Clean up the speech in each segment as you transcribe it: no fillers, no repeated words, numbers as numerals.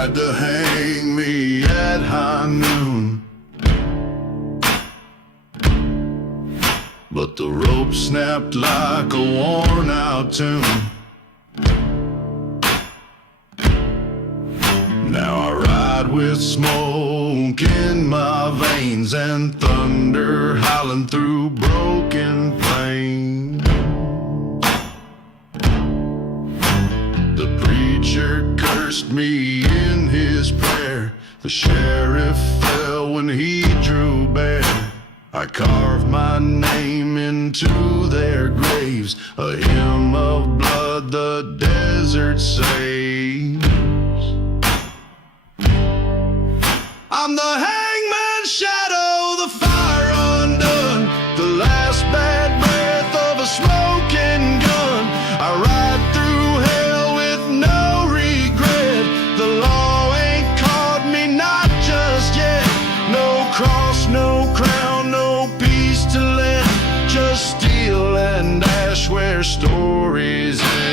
tried to hang me at high noon, but the rope snapped like a worn-out tune. Now I ride with smoke in my veins and thunder howling through broken plains. The preacher cursed me in his prayer. The sheriff fell when he drew bare. I carved my name into their graves, a hymn of blood the desert saves. I'm the hangman's shadow, the fire undone, the last bad breath of a smoking gun. I ride through hell with no regret. The law ain't caught me, not just yet. No cross, no crown, no peace to let, just steel and ash where stories end.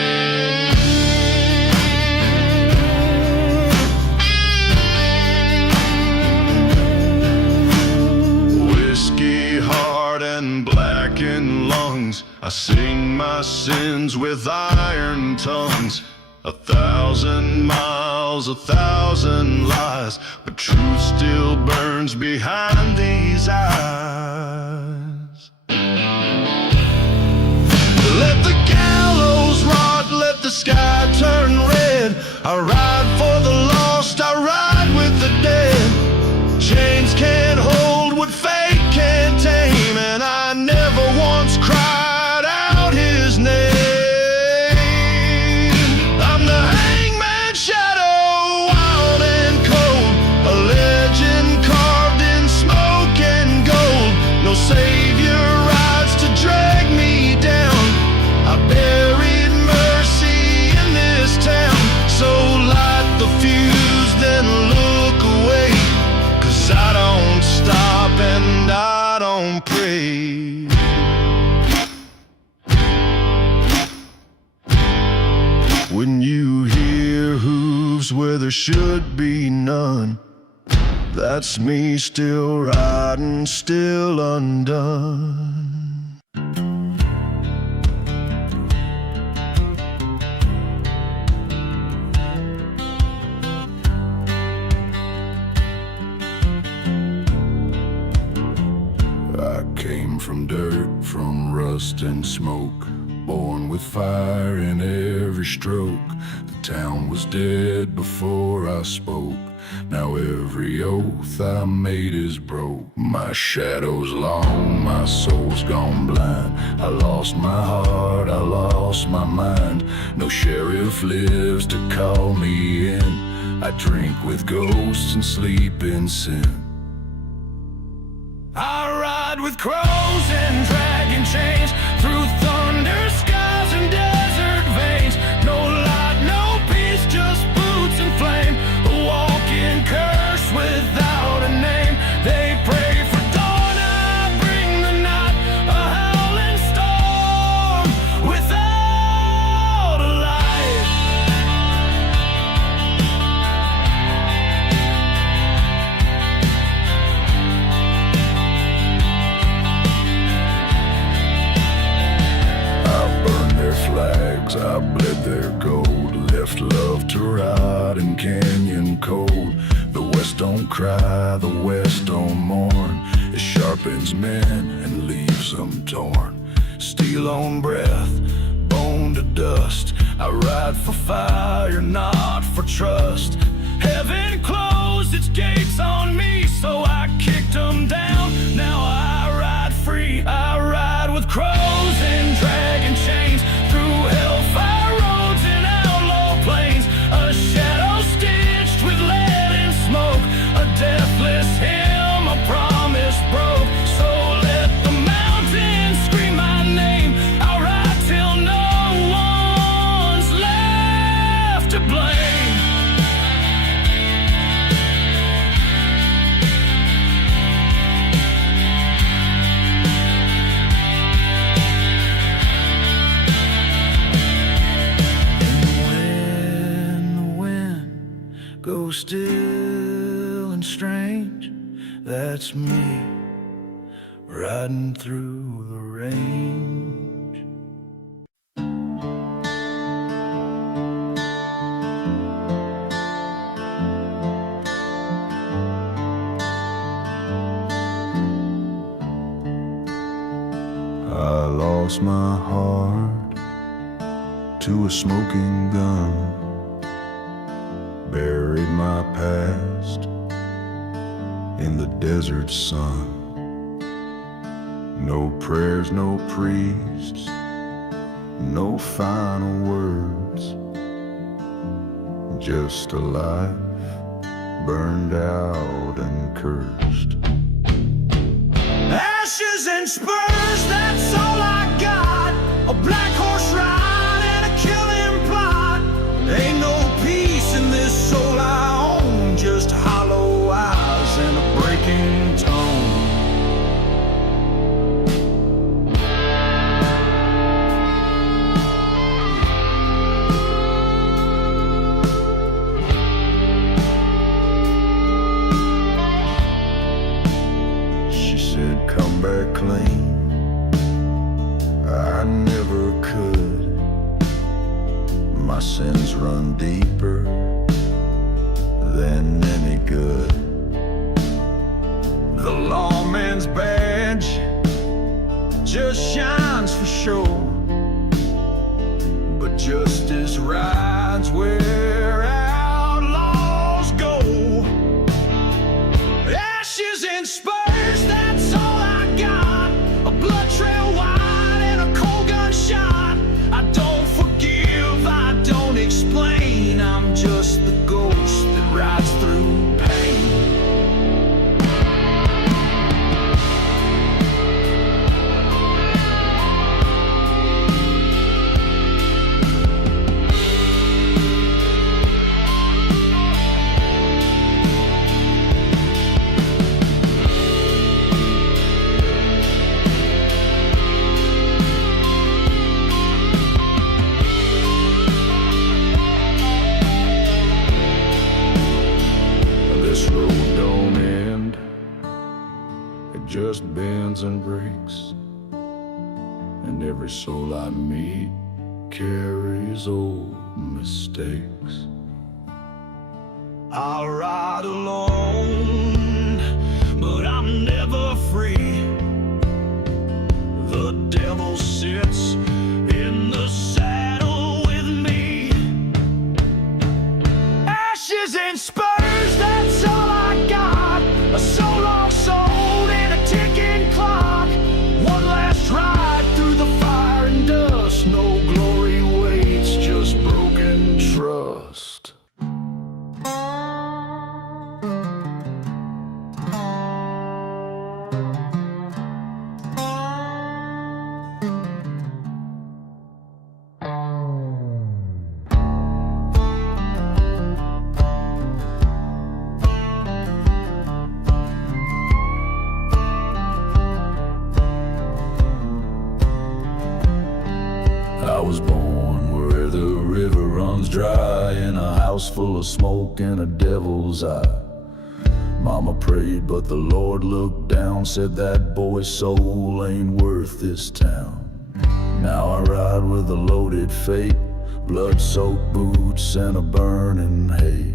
And blackened lungs, I sing my sins with iron tongues. 1,000 miles, 1,000 lies, but truth still burns behind these eyes. Let the gallows rot, let the sky turn red. I ride for the lost, I ride with the dead. Chains can't hold what fate can't tame, and I never once cried out his name. I'm the hangman's shadow, wild and cold, a legend carved in smoke and gold. No savior rides to drag me down. I buried mercy in this town, so light the fuse, then look away, 'cause I don't stop and I don't pray. When you hear hooves where there should be none, that's me still riding, still undone. I came from dirt, from rust and smoke, born with fire in every stroke. The town was dead before I spoke. Now every oath I made is broke. My shadow's long, my soul's gone blind. I lost my heart, I lost my mind. No sheriff lives to call me in. I drink with ghosts and sleep in sin. I ride with crows and dragon chains, through thunder skies and desert veins. No light, no peace, just boots and flame. A walking curse without a name. They pray for dawn, I bring the night. A howling storm without a light. Flags, I bled their gold, left love to rot in canyon cold. The West don't cry, the West don't mourn. It sharpens men and leaves them torn. Steel on breath, bone to dust. I ride for fire, not for trust. Heaven closed its gates on me, so I kicked them down. Now I ride free, I ride with crows and dragon chains, through hellfire roads and outlaw plains. A shadow stitched with lead and smoke, a deathless hymn, a promise broke. So let the mountains scream my name. I'll ride till no one's left to blame. still and strange, that's me riding through the range. I lost my heart to a smoking gun, buried my past in the desert sun. No prayers, no priests, no final words, just a life burned out and cursed. Ashes and spurs, that's all I got. A black horse ride and a killing plot. Ain't no peace in this soul I own, just hollow eyes and a breaking tone. She said, come back clean. I never could. My sins run deeper than any good. The lawman's badge just shines for show, but justice rides where outlaws go. Ashes and spurs, that's all I got. A blood trail wide and a cold gunshot. I don't forgive, I don't explain. I'm just the ghost that rides through pain. This road don't end, it just bends and breaks, and every soul I meet carries old mistakes. I'll ride alone, but I'm never free. The devil sits in the saddle with me. Ashes and spurs, that's all I got. A soul long sold and a ticking clock. One last ride through the fire and dust. No glory waits, just broken trust. I was born where the river runs dry, in a house full of smoke and a devil's eye. Mama prayed, but the Lord looked down, said that boy's soul ain't worth this town. Now I ride with a loaded fate, blood-soaked boots and a burning hay.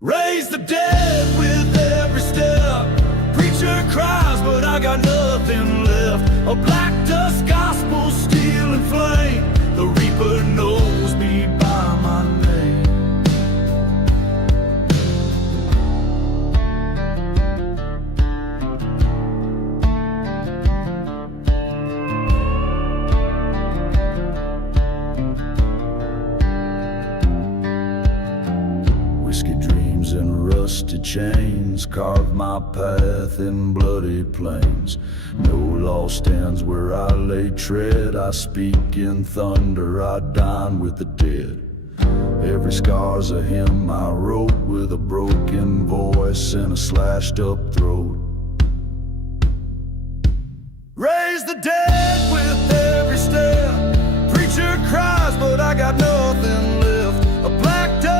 Raise the dead with every step. Preacher cries, but I got nothing left. A black dust gospel, steel and flame. The reaper knows me by my name. Whiskey dreams and rusted chains carve my path in bloody plains. No law stands where I lay tread. I speak in thunder, I dine with the dead. Every scar's a hymn I wrote, with a broken voice and a slashed up throat. Raise the dead with every step. Preacher cries, but I got nothing left. A black dove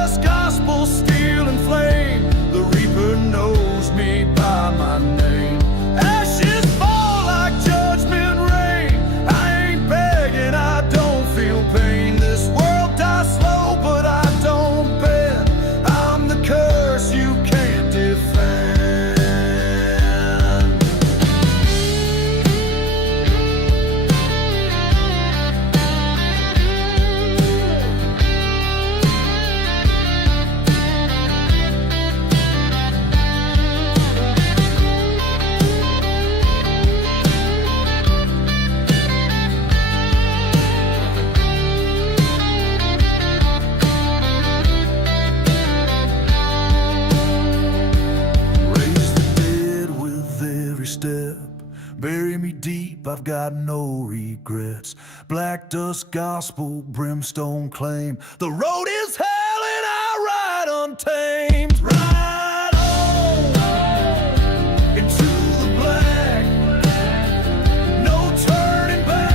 Bury me deep, I've got no regrets. Black dust gospel, brimstone claim. The road is hell and I ride untamed. Ride on into the black. No turning back.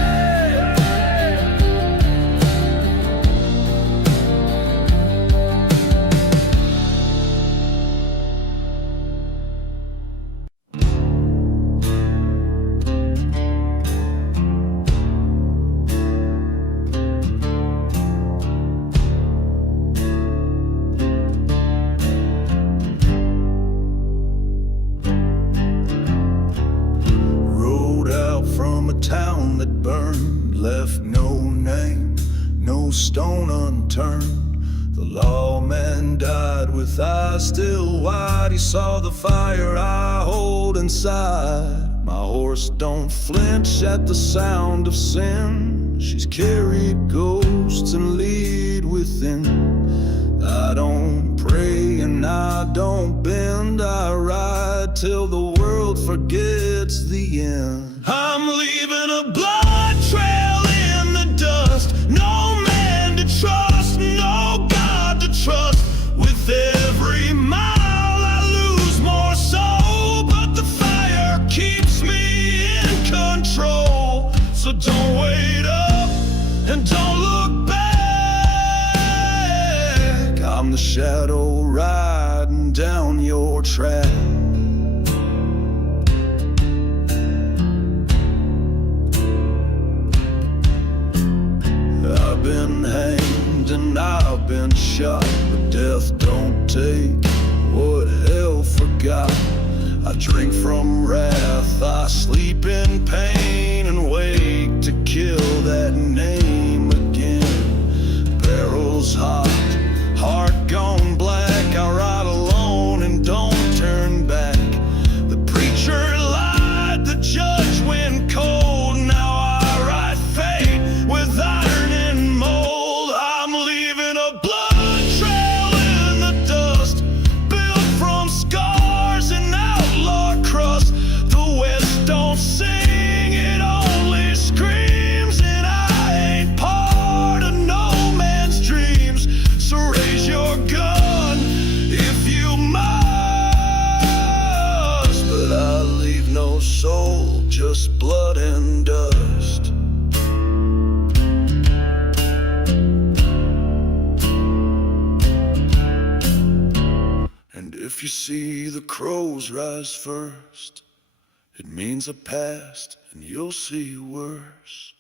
Town that burned, left no name, no stone unturned. The lawman died with eyes still wide. He saw the fire I hold inside. My horse don't flinch at the sound of sin. She's carried ghosts and lead within. I don't pray and I don't bend. I ride till the world forgets the end. I'm leaving a blood trail in the dust. No man to trust, no God to trust. With every mile I lose more soul, but the fire keeps me in control. So don't wait up and don't look back. I'm the shadow riding down your track. I've been hanged and I've been shot, but death don't take what hell forgot. I drink from wrath, I sleep in pain, and wake to kill that name again. Barrels hot, heart gone black. I ride alone and don't turn back. The preacher lied, the judge went cold. Now I ride fate with iron and mold. I'm leaving a blood trail in the dust, built from scars and outlaw crust. The West don't sing, it only screams, and I ain't part of no man's dreams. So raise your gun if you must, but I leave no soul, just blood and dust. And if you see the crows rise first, it means I passed and you'll see worse.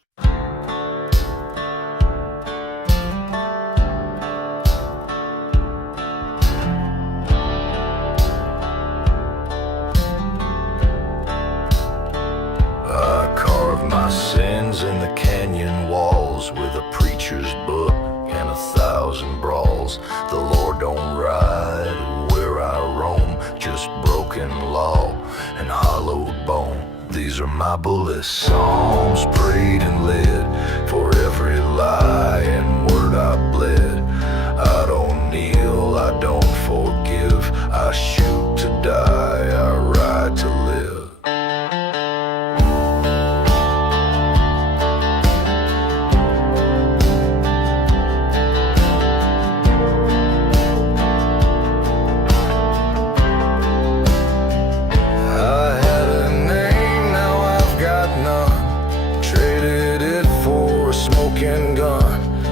I carve my sins in the canyon walls with a preacher's book and 1,000 brawls. The Lord don't ride where I roam, just broken law and hollowed bone. These are my bullet psalms, prayed and led, for every lie and word I bled. I don't kneel, I don't forgive, I shoot to die, I ride to live.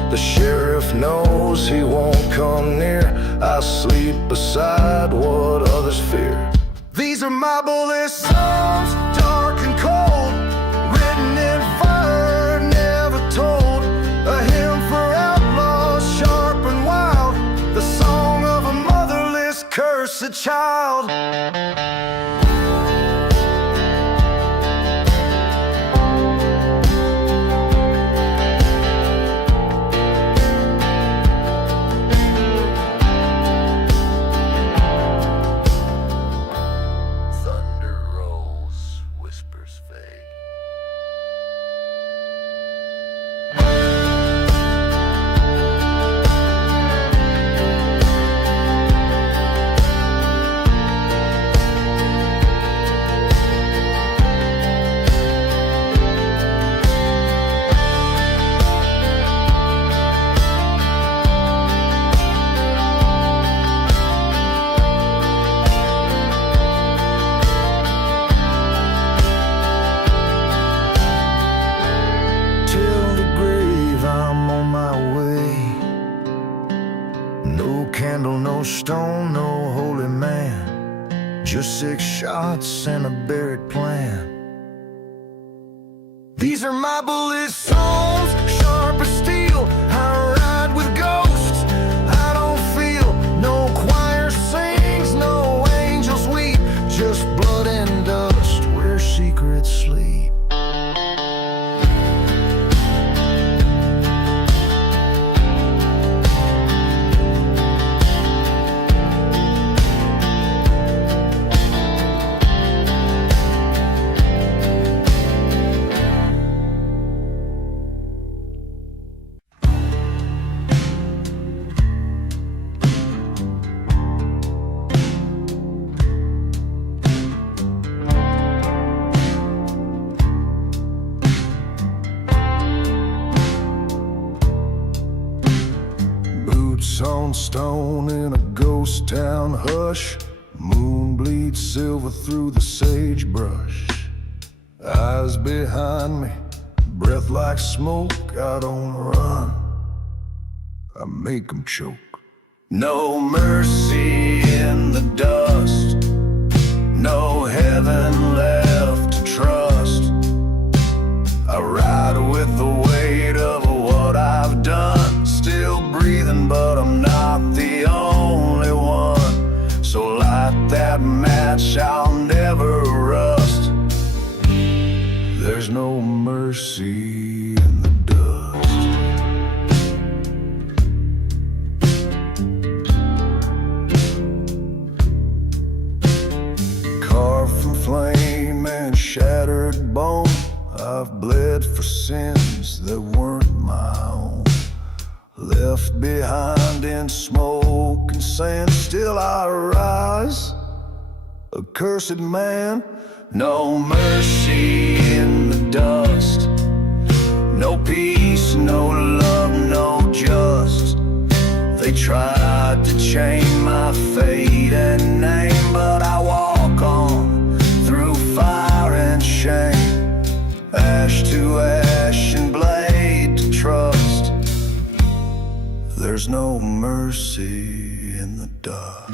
The sheriff knows he won't come near. I sleep beside what others fear. These are my bullet songs, dark and cold, written in fire, never told. A hymn for outlaws, sharp and wild, the song of a motherless, cursed child. 6 shots and a buried plan. These are my bullet songs, sharp as steel. I ride with ghosts I don't feel. No choir sings, no angels weep, just blood and dust where secrets sleep. On stone in a ghost town hush, moon bleeds silver through the sagebrush. Eyes behind me, breath like smoke. I don't run, I make 'em choke. No mercy in the dust, no heaven left to trust. I ride with the weight of what I've done. Still breathing, but I'm not the only one. So light that match, I'll never rust. There's no mercy in the dust. Carved from flame and shattered bone, I've bled for sins that weren't my own. Left behind in smoke and sand, still I rise, a cursed man. No mercy in the dust, no peace, no love, no just. They tried to chain my fate and name, but I walk on through fire and shame. Ash to ash and blade to trust. There's no mercy in the dust.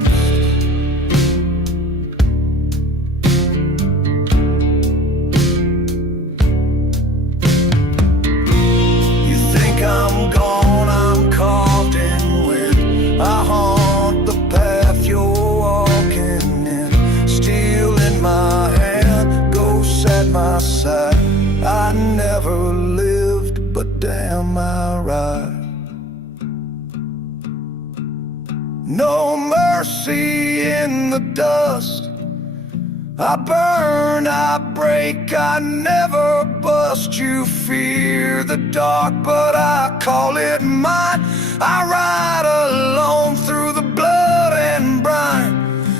You think I'm gone, I'm carved in wind. I haunt the path you're walking in. Steel in my hand, ghosts at my side. I never lived, but damn I ride. No mercy in the dust. I burn, I break, I never bust. You fear the dark, but I call it mine. I ride alone through the blood and brine.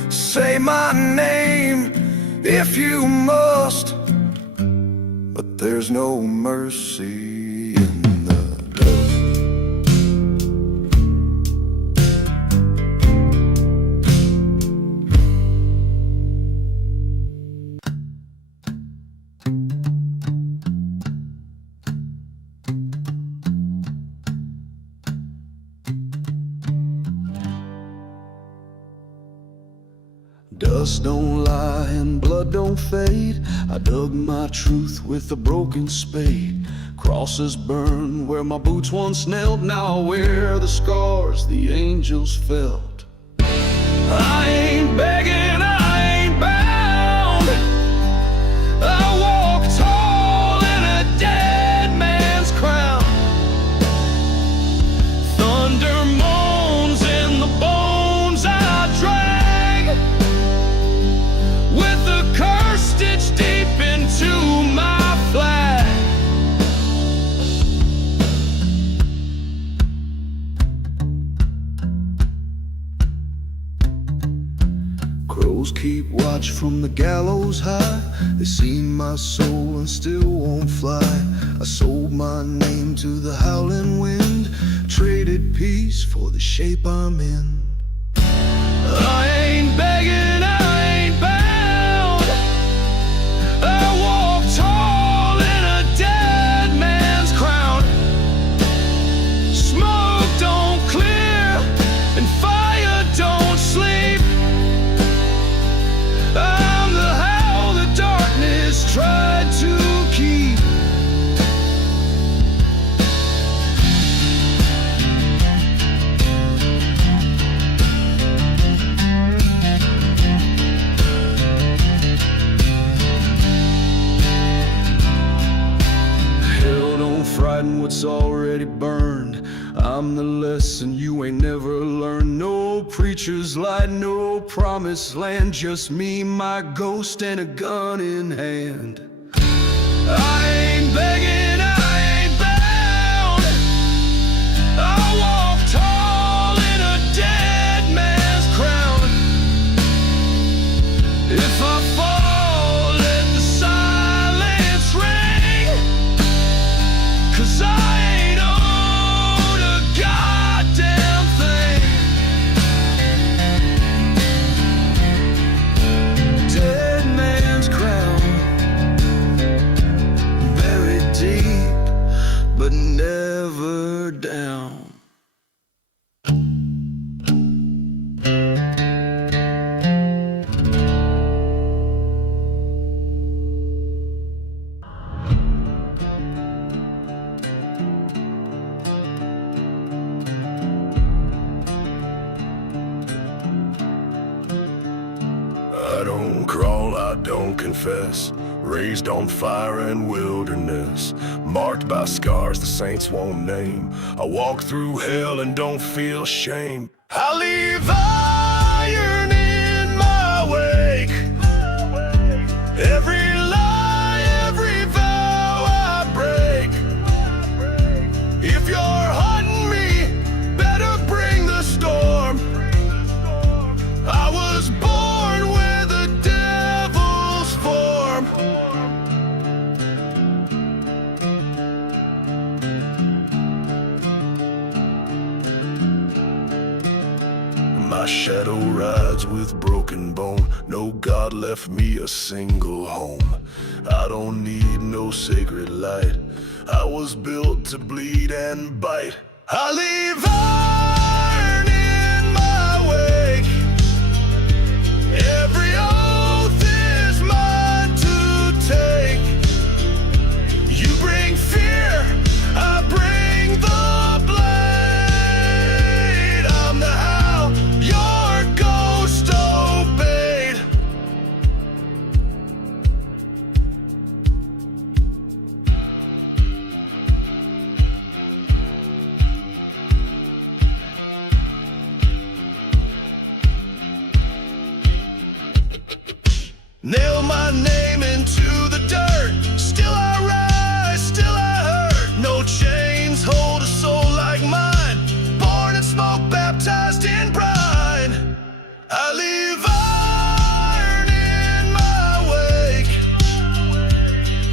Say my name if you must, but there's no mercy in the dust. Dust don't lie and blood don't fade. I dug my truth with a broken spade. Crosses burn where my boots once knelt. Now I wear the scars the angels felt. I ain't begging, I ain't bound. I walk tall in a dead man's crown. Thunder moans in the bones I drag, with the curse stitched deep into my flag. Crows keep watch from the gallows high. They seen my soul and still won't fly. I sold my name to the howling wind, traded peace for the shape I'm in. I ain't begging, I ain't bound. I walk tall in a dead man's crown. Smoke don't clear and fire don't sleep. rewriting what's already burned. I'm the lesson you ain't never learned. No preacher's light, no promised land, just me, my ghost, and a gun in hand. I ain't begging, I ain't bound. I walk tall in a dead man's crown. If I fall, let the silence ring, 'cause I ain't owed a goddamn thing. Dead man's crown, buried deep, but never down. I don't crawl, I don't confess. Raised on fire and wilderness, marked by scars the saints won't name. I walk through hell and don't feel shame. I leave iron in my wake. Every lie, every vow I break. If you're hunting me, better bring the storm. I was born with the devil's form. My shadow rides with broken bone. No God left me a single home. I don't need no sacred light. I was built to bleed and bite. I leave iron in my wake. Every oath is mine to take. You bring fear, I bring the blade. I'm the how your ghost obeyed. Nail my name into the dirt. Still I rise, still I hurt. No chains hold a soul like mine. Born in smoke, baptized in brine. I leave iron in my wake.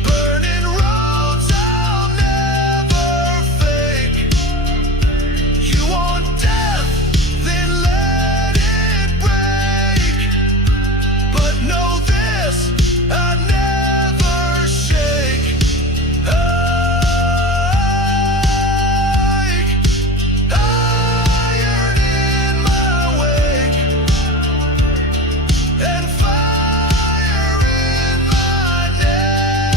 Burning roads I'll never fake. You want death, then let it break. But know this, I never shake. Iron in my wake, and fire in my name.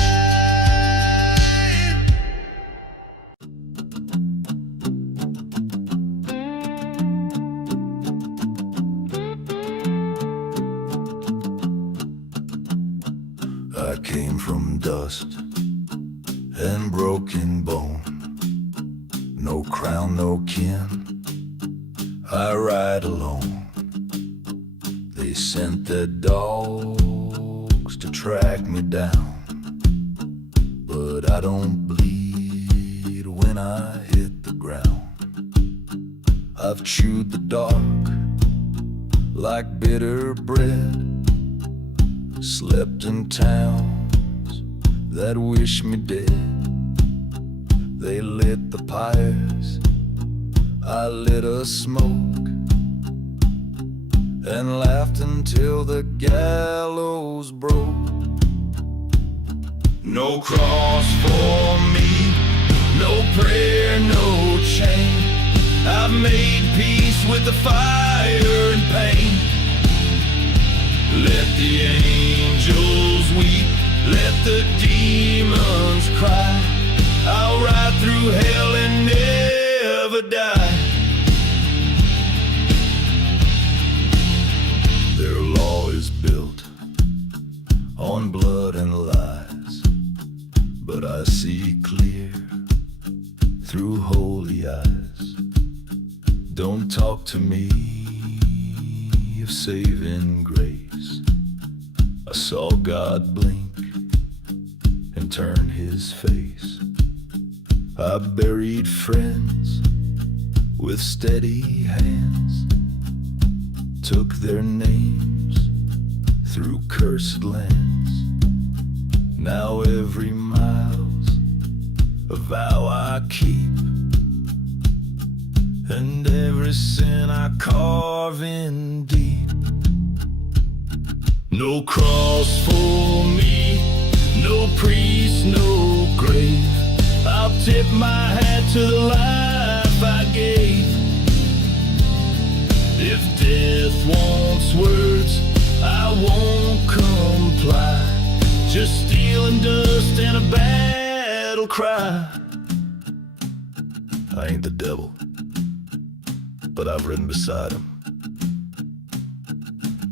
I came from dust and broken bone. No crown, no kin, I ride alone. They sent their dogs to track me down, but I don't bleed when I hit the ground. I've chewed the dark like bitter bread, slept in towns that wish me dead. They lit the pyres, I lit a smoke, and laughed until the gallows broke. No cross for me, no prayer, no chain. I've made peace with the fire and pain. Let the angels weep, let the demons cry. I'll ride through hell and never die. Their law is built on blood and lies, but I see clear empty eyes don't talk to me of saving grace. I saw God blink and turn his face. I buried friends with steady hands, took their names through cursed lands. Now every mile's a vow I keep, and every sin I carve in deep. No cross for me, no priest, no grave. I'll tip my hat to the life I gave. If death wants words, I won't comply. Just steel and dust and a battle cry. I ain't the devil, but I've ridden beside him,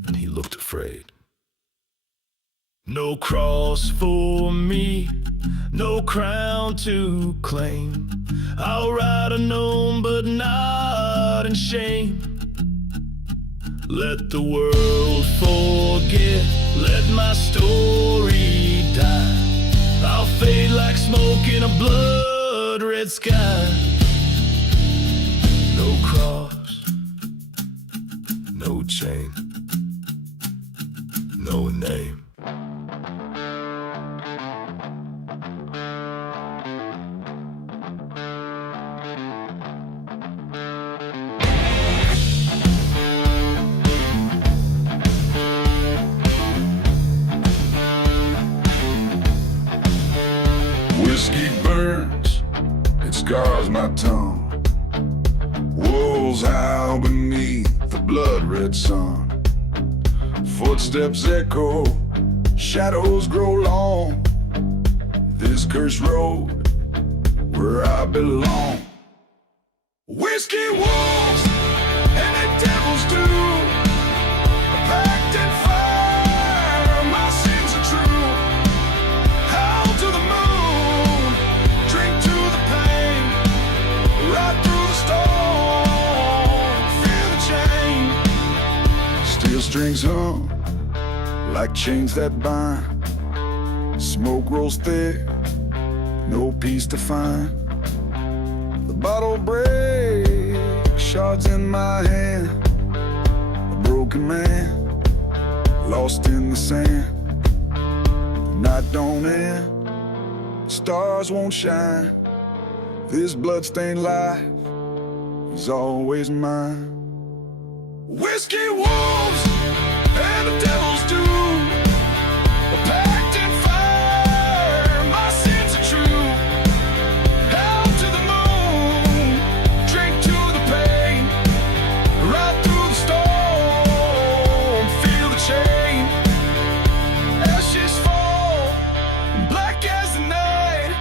and he looked afraid. No cross for me, no crown to claim. I'll ride unknown but not in shame. Let the world forget, let my story die. I'll fade like smoke in a blood-red sky. No cross, no chain, no name. Whiskey burns, it scars my tongue. Wolves howl beneath the blood-red sun. Footsteps echo, shadows grow long. This cursed road where I belong. Whiskey wolves and the devils do, a pact in fire, my sins are true. Howl to the moon, drink to the pain, ride through the storm, feel the chain. Steel strings hum like chains that bind. Smoke rolls thick, no peace to find. The bottle breaks, shards in my hand. A broken man, lost in the sand. The night don't end, stars won't shine. This bloodstained life is always mine. Whiskey wolves and the devils do, a pact in fire, my sins are true. Howl to the moon, drink to the pain, ride through the storm, feel the chain. Ashes fall, black as the night.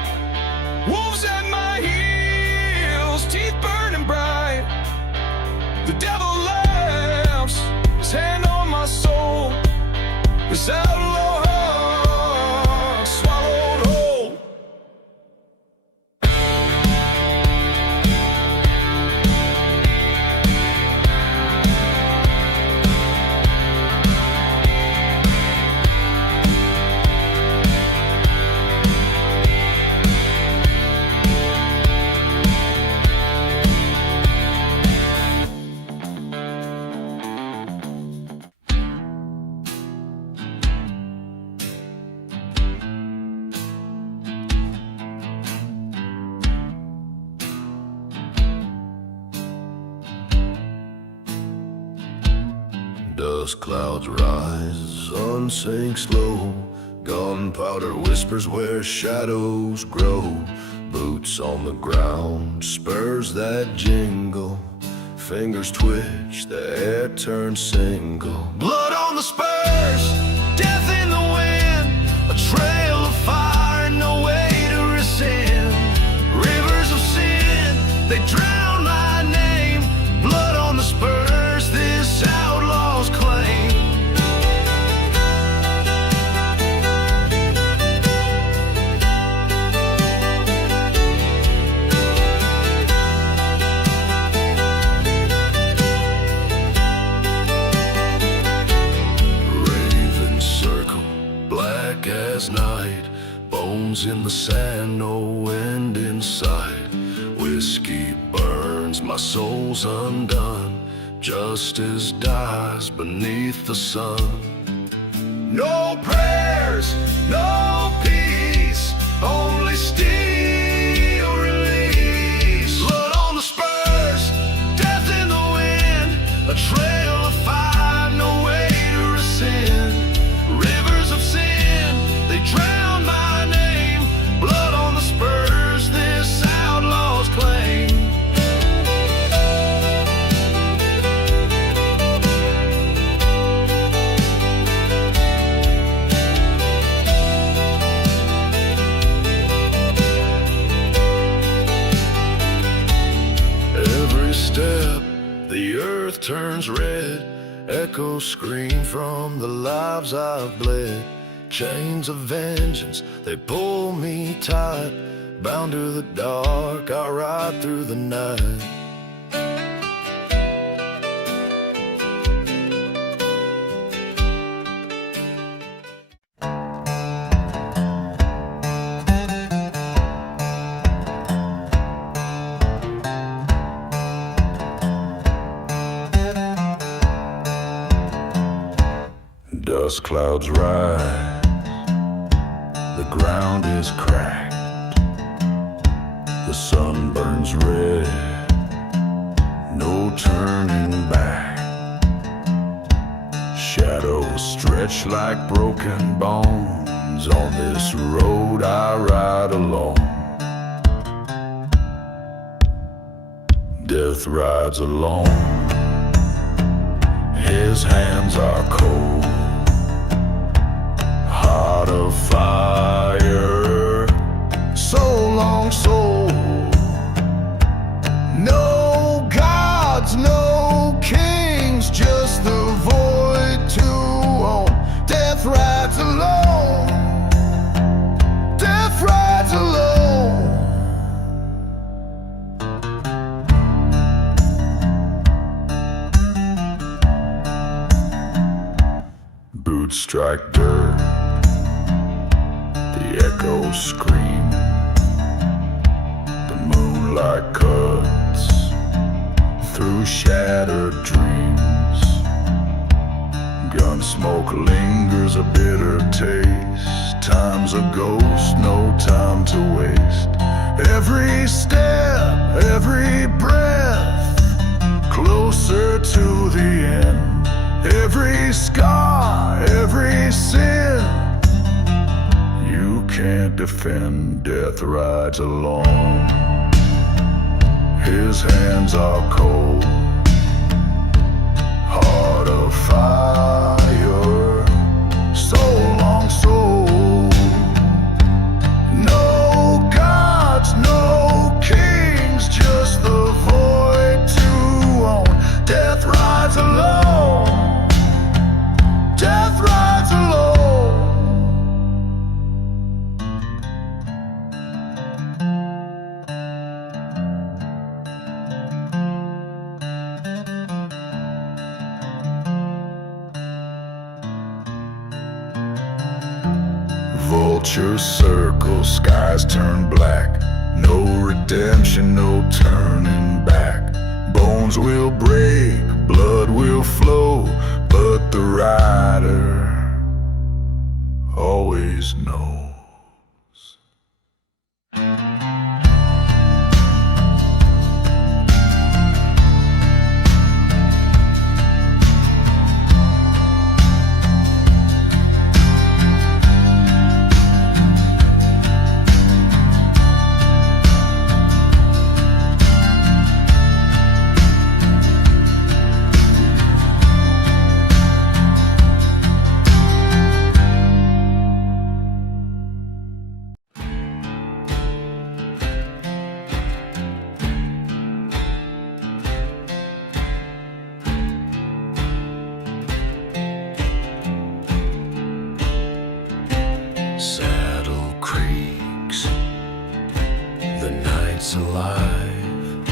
Wolves at my heels, teeth burning bright. The devil laughs, his hand on my soul. This outlaw heart swallowed whole. Dust clouds rise, sun sinks low. Gunpowder whispers where shadows grow. Boots on the ground, spurs that jingle. Fingers twitch, the air turns single. Blood on the spurs, death in the wind. A trail of fire, no way to rescind. Rivers of sin, they drown my name. Blood on the spurs, this outlaw's claim. in the sand, no wind in sight. Whiskey burns, my soul's undone. Justice dies beneath the sun. No prayers, no peace, only steel release. Blood on the spurs, death in the wind, a trail of fire, no way to rescind. Rivers of sin, they drown my name. Blood on the spurs, this outlaw's claim. Step, the earth turns red. Echoes scream from the lives I've bled. Chains of vengeance, they pull me tight. Bound to the dark, I ride through the night. Dust clouds rise, the ground is cracked, the sun burns red, no turning back. Shadows stretch like broken bones, on this road I ride alone. Death rides alone, his hands are cold. Heart of fire, so long soul. No gods, no kings, just the void to own. Death rides alone, death rides alone. Boots strike dirt, the echoes scream. The moonlight cuts through shattered dreams. Gun smoke lingers, a bitter taste. Time's a ghost, no time to waste. Every step, every breath, closer to the end. Every scar, every sin, can't defend. Death rides alone, his hands are cold. Heart of fire, so long soul. No gods, no kings, just the void to own. Death rides alone, death rides alone. Vultures circle, skies turn black. No redemption, no turning back. Bones will break, blood will flow, but the rider always knows. Saddle creaks, the night's alive.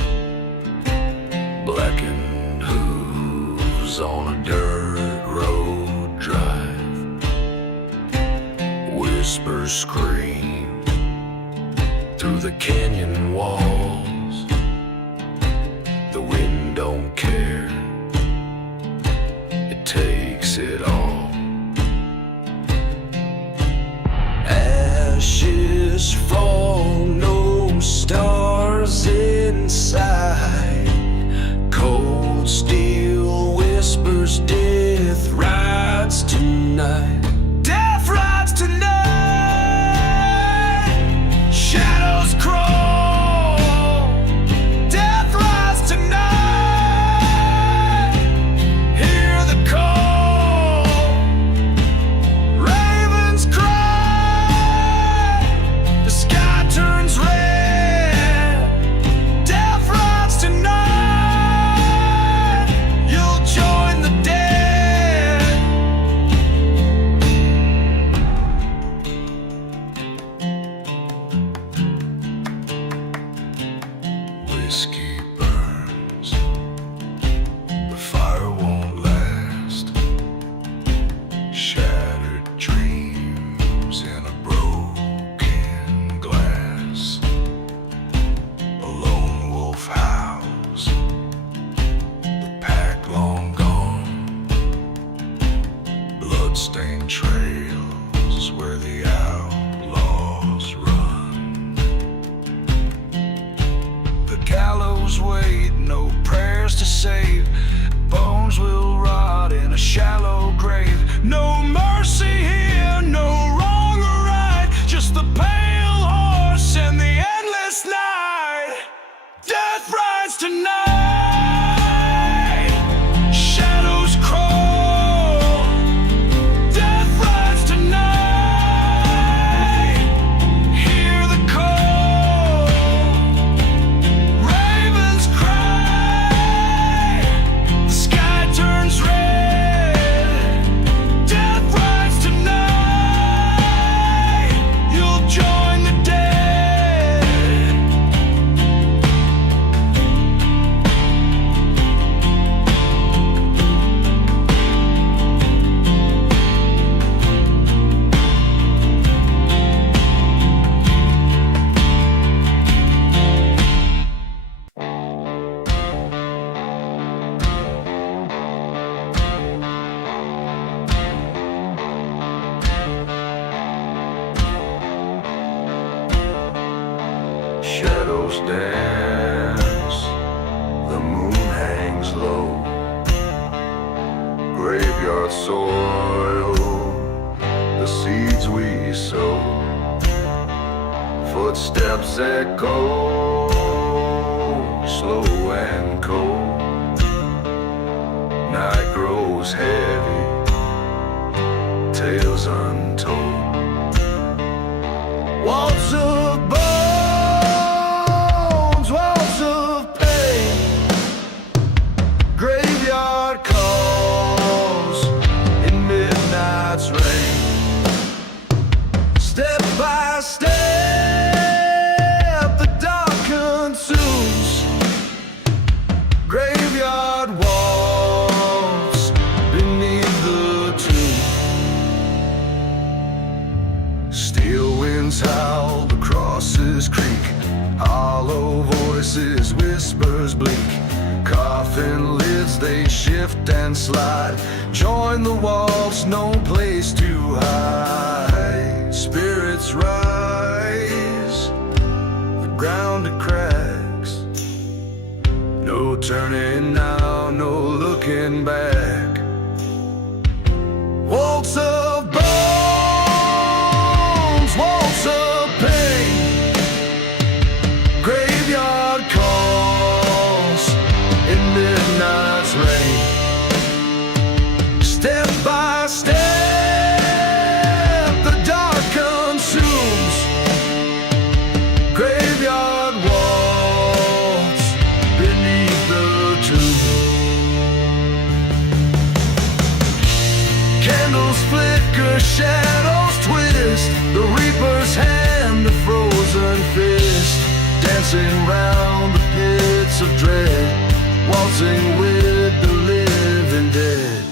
Blackened hooves on a dirt road drive. Whispers scream, through the canyon walls. The wind don't care, it takes it all. Ashes fall, no stars inside. Cold steel whispers, death rides tonight. Death rides tonight. Shadows crawl. Death rides tonight. Hear the call. Ravens cry. The sky turns red. Death rides tonight. You'll join the dead. Whiskey burns, the fire won't last. Shattered dreams in a broken glass. A lone wolf howls, the pack long gone. Bloodstained trails where the outlaws run. The gallows wait, no prayers to save. Bones will rot in a shallow grave. No mercy here, no wrong or right. Just the pale horse and the endless night. Death rides tonight. Shadows crawl. Death rides tonight. Hear the call. Ravens cry. The sky turns red. Death rides tonight. You'll join the dead. Shadows dance, the moon hangs low. Graveyard soil, the seeds we sow. Footsteps echo, slow and cold. Night grows heavy, tales untold. Walls of bones, walls of pain. Graveyard calls in midnight's rain. Step by step, the dark consumes. Graveyard walks beneath the tomb. Steel winds howl, the crosses creak. Hollow voices, whispers bleak. Coffin lids, they shift and slide. Join the walls, no place to hide. Spirits rise, the ground it cracks. No turning now, no looking back. Waltz of bones, waltz of pain. Graveyard calls in midnight's rain. Step by step, the dark consumes. Graveyard walks beneath the tomb. Candles flicker, shadows twist. The reaper's hand, a frozen fist. Dancing round the pits of dread, waltzing with the living dead.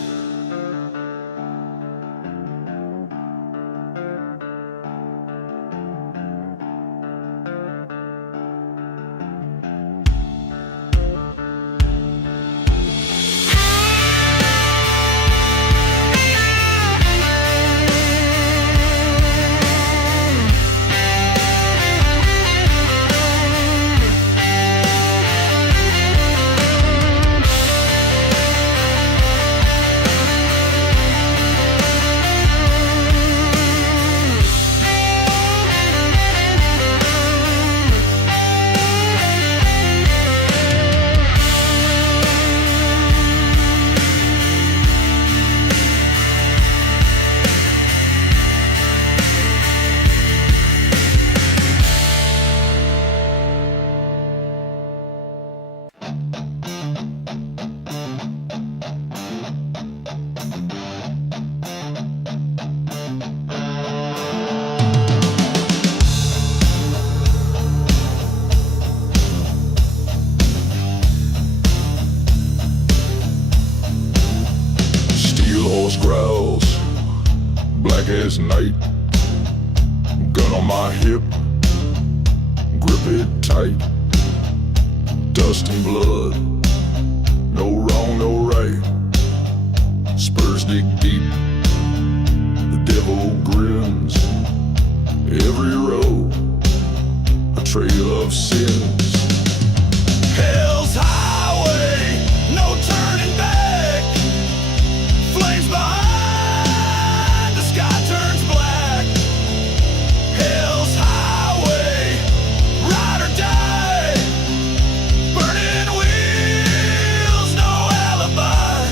as night. Gun on my hip, grip it tight. Dust and blood, no wrong, no right. Spurs dig deep, the devil grins. Every road, a trail of sins. Hell's highway, no turning back. Flames behind, the sky turns black. Hell's highway, ride or die. Burning wheels, no alibi.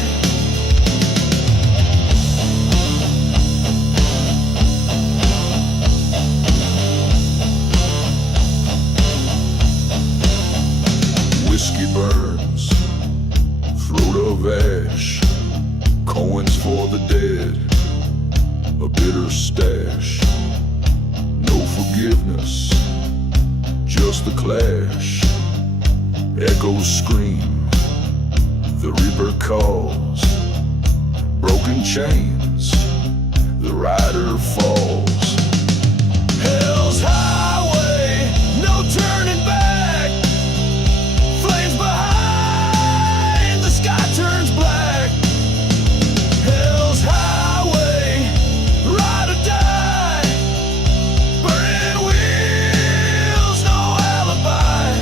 Whiskey burns, throat of ash. Coins for the dead, a bitter stash. No forgiveness, just the clash. Echoes scream, the reaper calls. Broken chains, the rider falls. Hell's highway, no turning back. Flames behind, the sky turns black. Hell's highway, ride or die. Burning wheels, no alibi.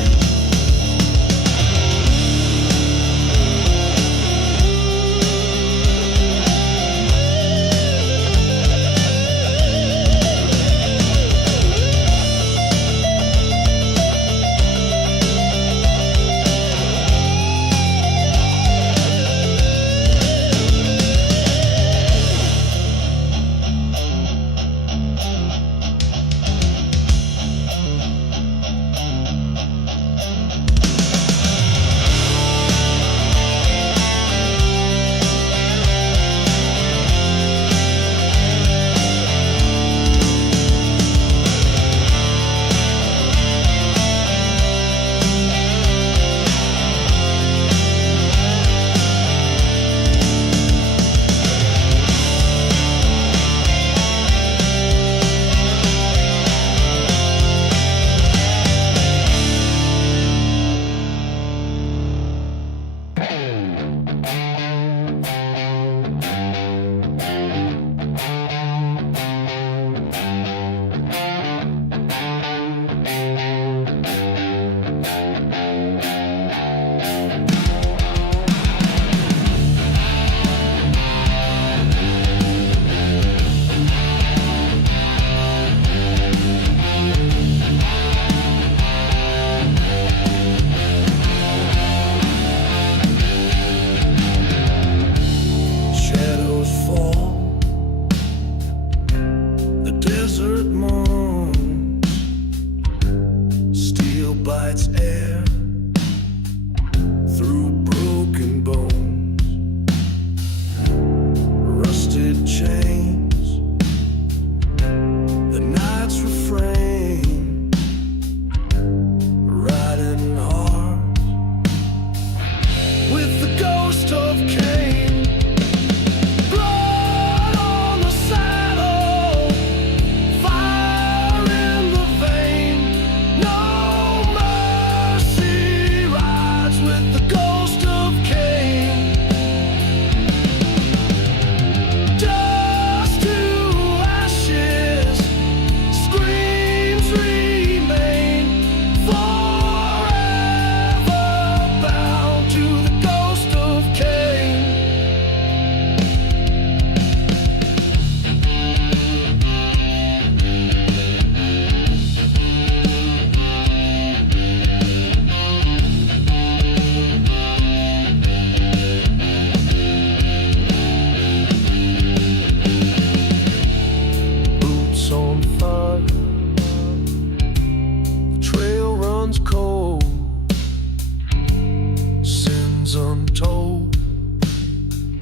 untold.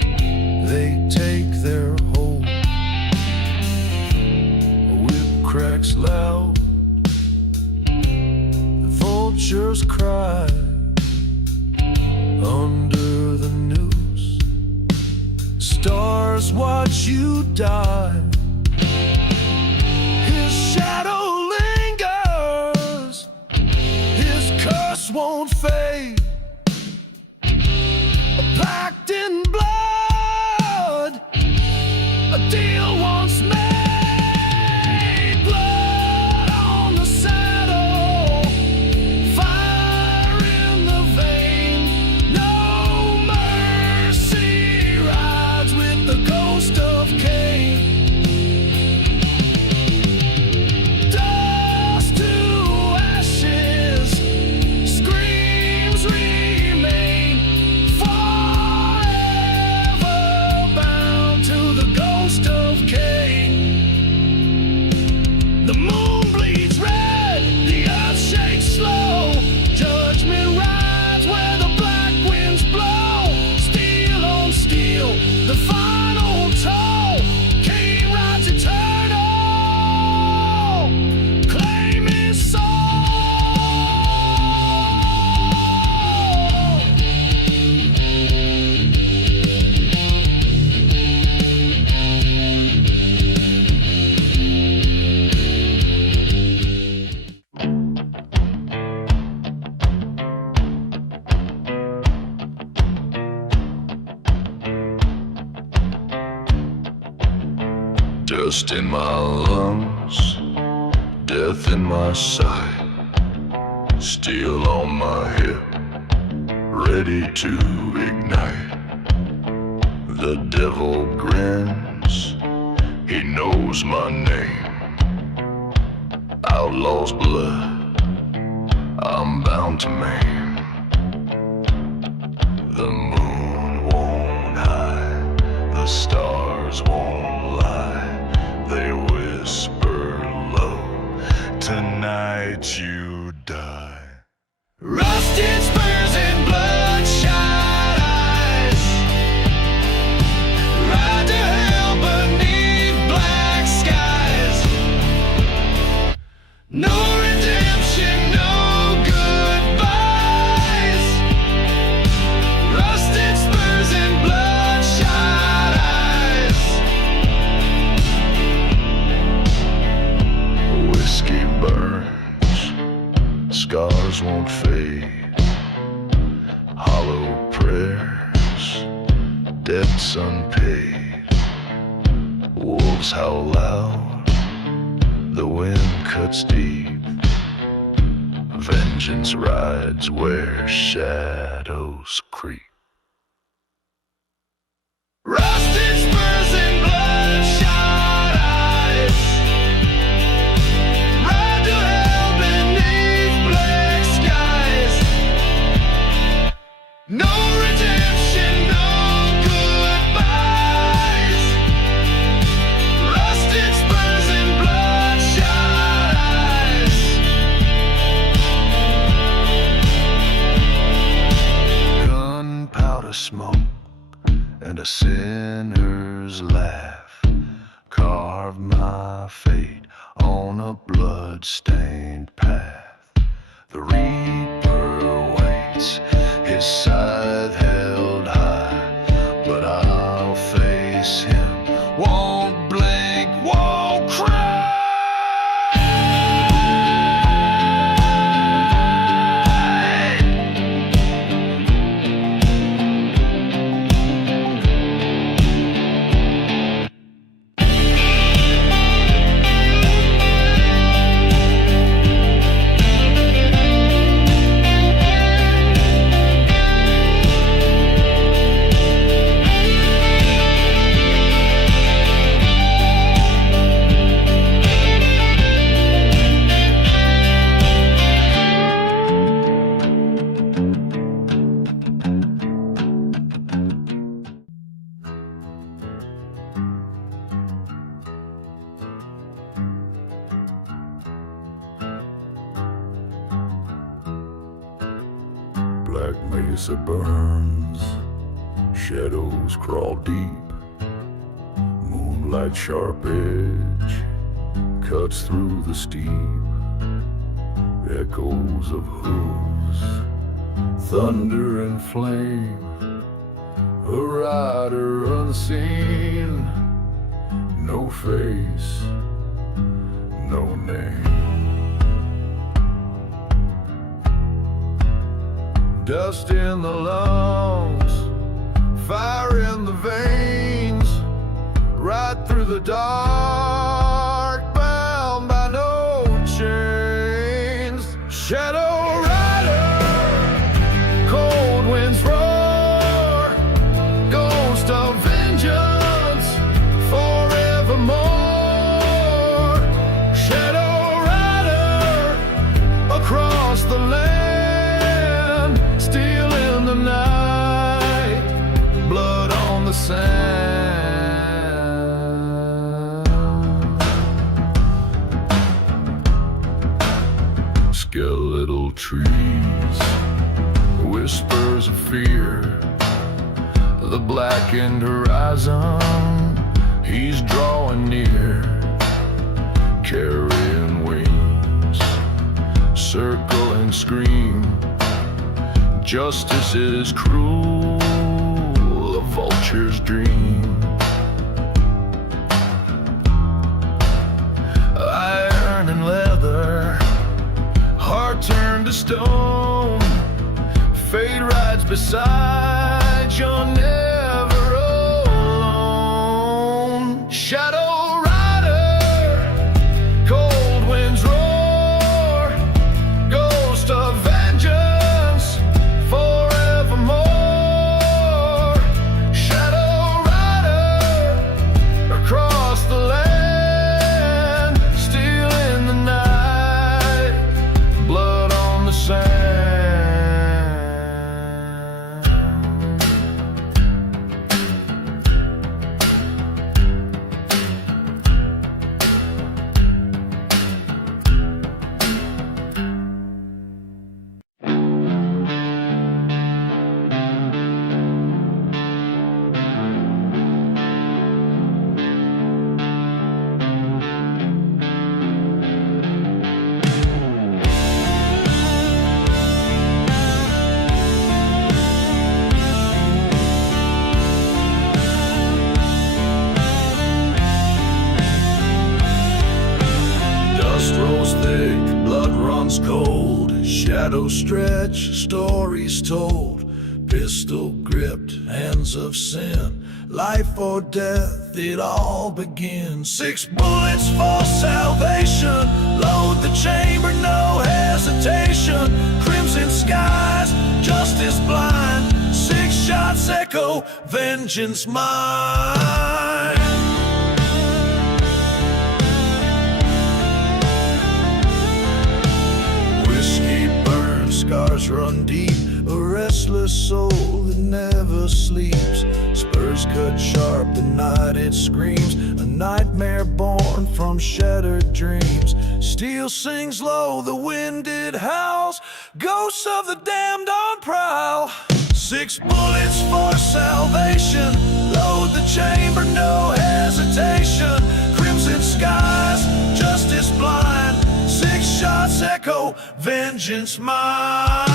They take their hold. A whip cracks loud. The vultures cry under the noose. Stars watch you die. won't fade, packed in blood, a deal once made. Blood on the saddle, fire in the vein, no mercy rides with the ghost of Cain. Dust to ashes, screams remain, forever bound to the ghost of Cain. The moon bleeds red, the earth shakes slow, judgment rides where the black winds blow. Steel on steel, the final toll, Cain rides eternal, claim his soul. Dust in my lungs, death in my sight, steel on my hip, ready to ignite. The devil grins, he knows my name. Outlaw's blood, I'm bound to maim. The moon won't hide, the stars won't lie. They whisper low, tonight you die. Rusted spurs and bloodshot eyes, ride to hell beneath black skies. No redemption, no goodbyes. Rusted spurs and bloodshot eyes. Whiskey burns, scars won't fade. Hollow prayers, debts unpaid. Wolves howl loud, the wind cuts deep. Vengeance rides where shadows creep. Rusted spurs and bloodshot eyes, ride to hell beneath black skies. No redemption, no goodbyes. Rusted spurs and bloodshot eyes. Gunpowder smoke and a sinner's laugh carved my fate on a blood-stained path. The reaper waits, his scythe held high, but I'll face him, won't blink, won't cry. Black mesa burns, shadows crawl deep. Moonlight sharp edge cuts through the steep. Echoes of hooves, thunder and flame. A rider unseen, no face, no name. Dust in the lungs, fire in the veins, right through the dark, bound by no chains. Shadow rider, cold winds roar, ghost of vengeance forevermore. Shadow rider, across the land, still in the night, blood on the sand. Skeletal trees, whispers of fear, the blackened horizon, he's drawing near, carrying wings, circle and scream. Justice is cruel, a vulture's dream. Iron and leather, heart turned to stone, fate rides beside, you're never alone. Shadow rider, cold winds roar, ghost of vengeance forevermore. Shadow rider, across the land, still in the night, blood on the sand. Rolls thick, blood runs cold, shadows stretch, stories told, pistol gripped, hands of sin, life or death, it all begins. 6 bullets for salvation, load the chamber, no hesitation. Crimson skies, justice blind, 6 shots echo, vengeance mine. Scars run deep, a restless soul that never sleeps. Spurs cut sharp, the night it screams, a nightmare born from shattered dreams. Steel sings low, the wind it howls, ghosts of the damned on prowl. 6 bullets for salvation, load the chamber, no hesitation. Crimson skies, justice blind, 6 shots echo, vengeance mine.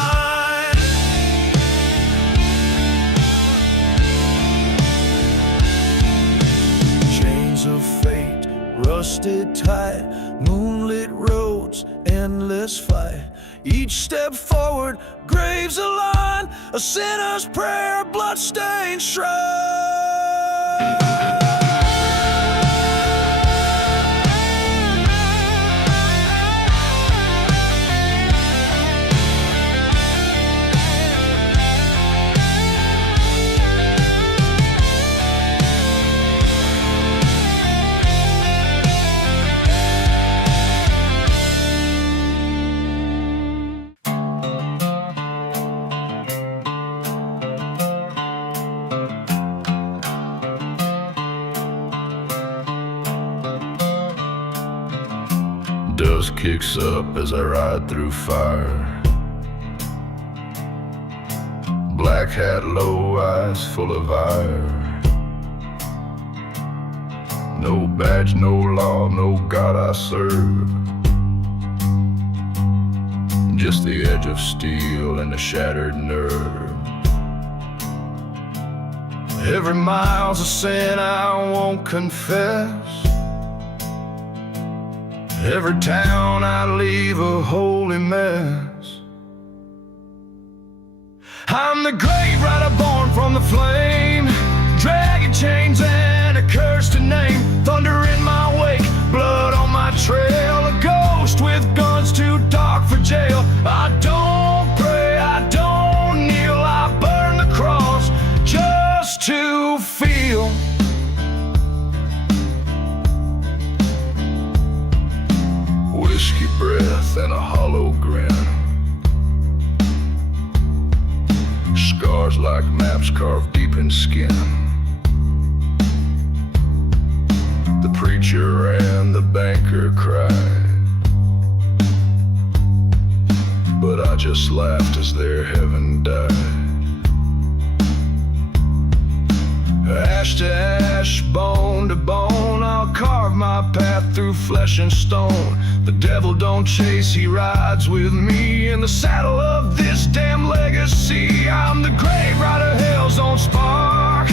Chains of fate, rusted tight, moonlit roads, endless fight. Each step forward, graves align, a sinner's prayer, bloodstained shrine. Dust kicks up as I ride through fire. Black hat, low eyes full of ire. No badge, no law, no God I serve. Just the edge of steel and a shattered nerve. Every mile's a sin I won't confess. Every town I leave a holy mess. I'm the great rider born from the flame, dragging chains and a cursed name. Thunder in my wake, blood on my trail, a ghost with guns too dark for jail. I don't pray, I don't kneel, I burn the cross just to feel. Whiskey breath and a hollow grin, scars like maps carved deep in skin. The preacher and the banker cried, but I just laughed as their heaven died. Ash to ash, bone to bone, I'll carve my path through flesh and stone. The devil don't chase, he rides with me in the saddle of this damn legacy. I'm the grave rider, hell's own spark,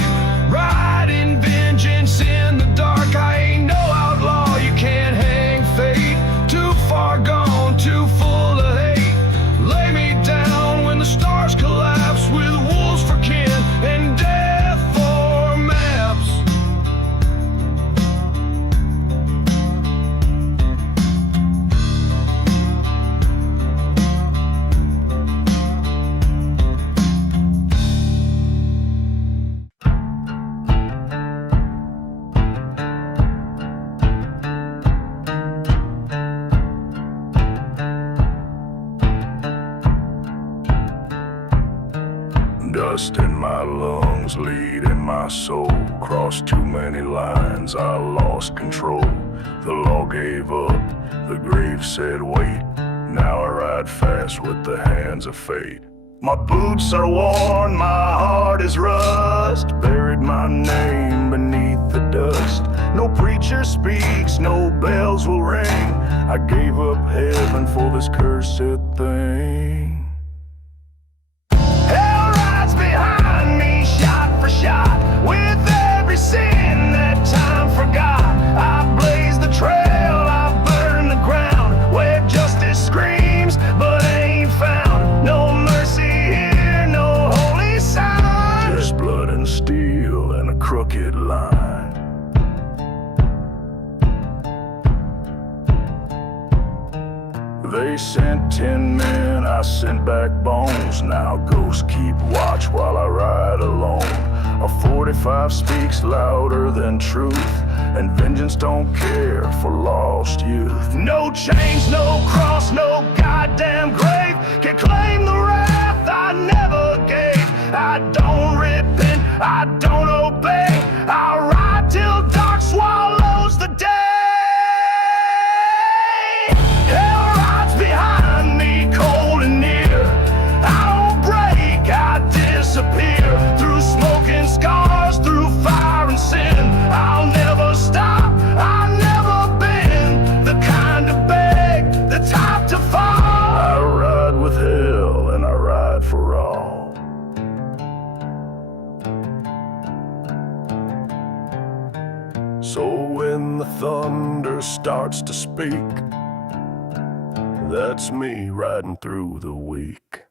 riding vengeance in the dark. I ain't no outlaw, you can't hang fate. Too far gone, too full of hate. Lay me down when the stars collapse, with wolves for kin and death for maps. Dust in my lungs, lead in my soul. Crossed too many lines, I lost control. The law gave up, the grave said wait. Now I ride fast with the hands of fate. My boots are worn, my heart is rust. Buried my name beneath the dust. No preacher speaks, no bells will ring. I gave up heaven for this cursed thing. Shot with every sin that time forgot. I blaze the trail, I burn the ground, where justice screams but ain't found. No mercy here, no holy sign, just blood and steel and a crooked line. They sent 10 men, I sent back bones. Now ghosts keep watch while I ride alone. A 45 speaks louder than truth, and vengeance don't care for lost youth. No chains, no cross, no goddamn grave can claim the wrath I never gave. I don't repent, I don't obey, I ride till dark swallows the day. Hell rides behind me, cold and near. I don't break, I disappear. Through smoke and scars, through fire and sin, I'll never stop, I've never been the kind to beg, the type to fall. I ride with hell and I ride for all. So when the thunder starts to speak, that's me riding through the week.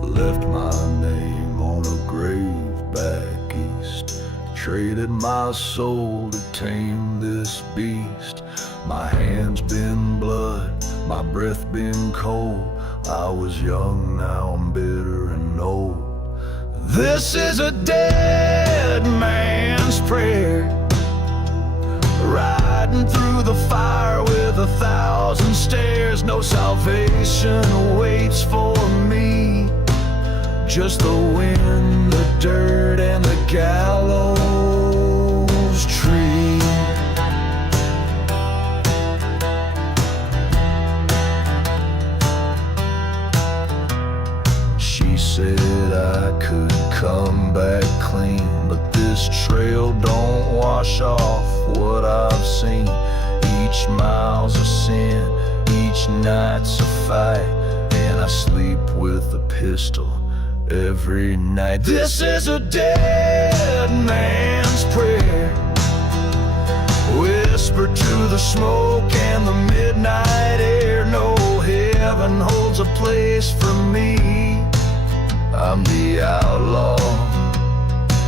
Left my name on a grave back east, traded my soul to tame this beast. My hands been blood, my breath been cold. I was young, now I'm bitter and old. This is a dead man's prayer, riding through the fire with 1,000 stairs. No salvation awaits for me, just the wind, the dirt, and the gallows tree. She said I could come back clean, but this trail don't wash off what I've seen. Each mile's a sin, each night's a fight, and I sleep with a pistol every night. This is a dead man's prayer, whispered to the smoke and the midnight air. No heaven holds a place for me. I'm the outlaw,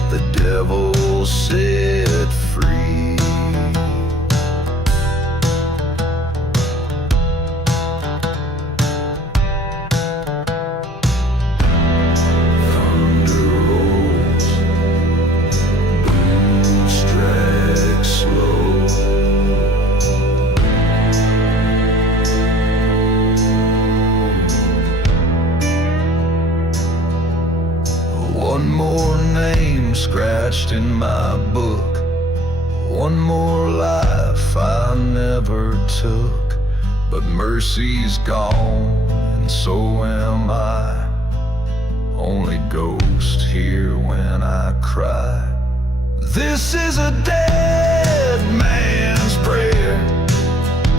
the devil set free. Thunder rolls, boom strikes slow. One more name scratched in my book, one more life I never took. But mercy's gone, and so am I. Only ghosts here when I cry. This is a dead man's prayer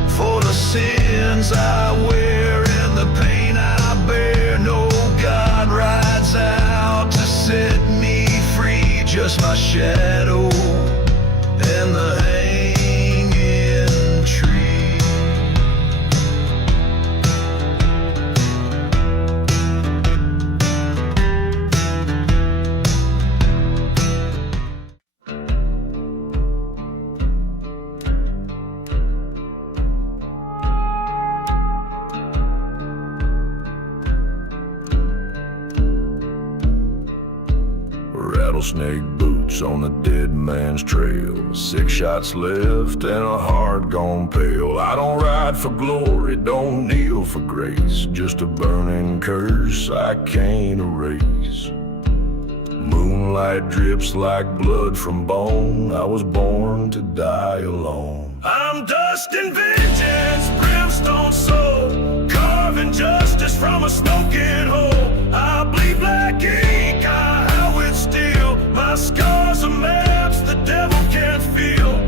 for the sins I wear and the pain I bear. No God rides out to set me free, just my shadow and the hanging tree. Rattlesnake boots on a dead man's trail, 6 shots left and a heart gone pale. I don't ride for glory, don't kneel for grace, just a burning curse I can't erase. Moonlight drips like blood from bone, I was born to die alone. I'm dust and vengeance, brimstone soul, carving justice from a smoking hole. I bleed black ink, I howl with steel, my scars are maps the devil can't feel.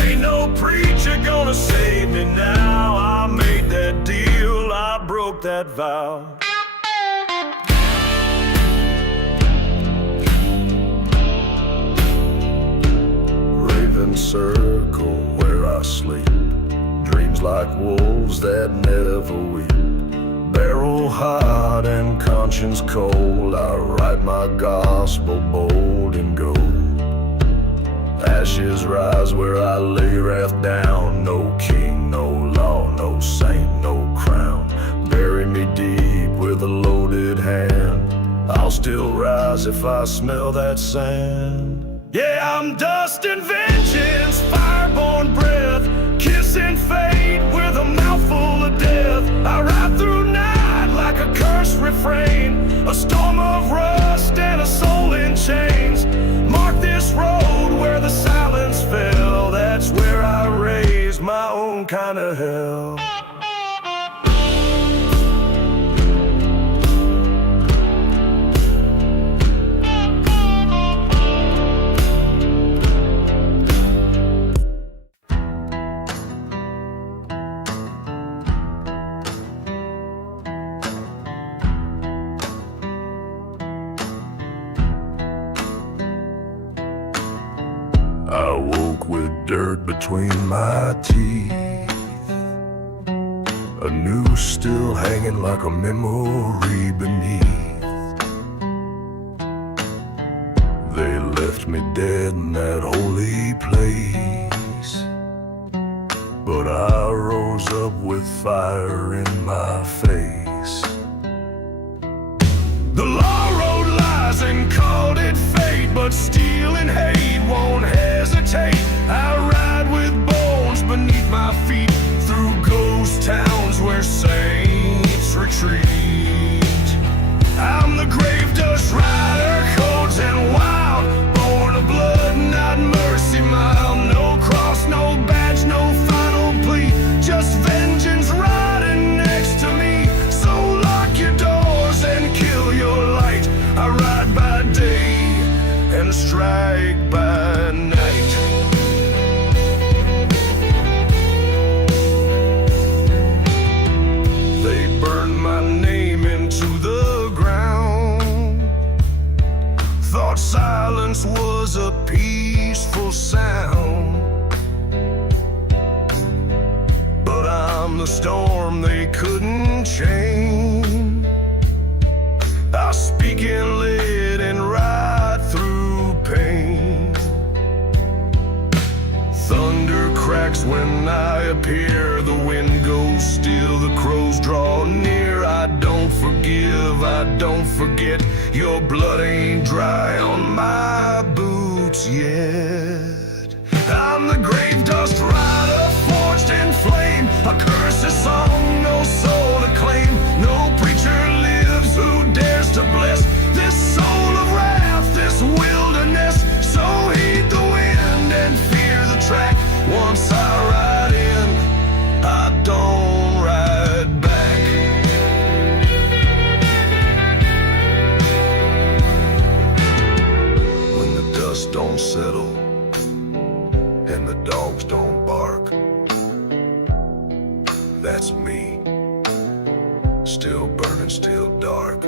Ain't no preacher gonna save me now. I made that deal, I broke that vow. Raven circle where I sleep, dreams like wolves that never weep. Barrel hot and conscience cold, I write my gospel bold in gold. Ashes rise where I lay wrath down. No king, no law, no saint, no crown. Bury me deep with a loaded hand, I'll still rise if I smell that sand. Yeah, I'm dust and vengeance, fireborn breath, kissing fate with a mouthful of death. I ride through night like a cursed refrain, a storm of rust and a soul in chains. Mark this road where the silence fell, that's where I raised my own kind of hell. I woke with dirt between my teeth, a noose still hanging like a memory beneath. They left me dead in that holy place, but I rose up with fire in my face. The law wrote lies and called it fate, but steel and hate won't hesitate. I ride with bones beneath my feet, through ghost towns where saints retreat. I'm the grave dug chain. I speak in lit and ride through pain. Thunder cracks when I appear, the wind goes still, the crows draw near. I don't forgive, I don't forget, your blood ain't dry on my boots yet. I'm the grave dust rider, forged in flame, a curse, a song, no soul to claim. No preacher lives who dares to bless this soul of wrath, this wilderness. So heed the wind and fear the track. Once I ride in, I don't ride back. When the dust don't settle and the dogs don't bark, that's me, still burning, still dark.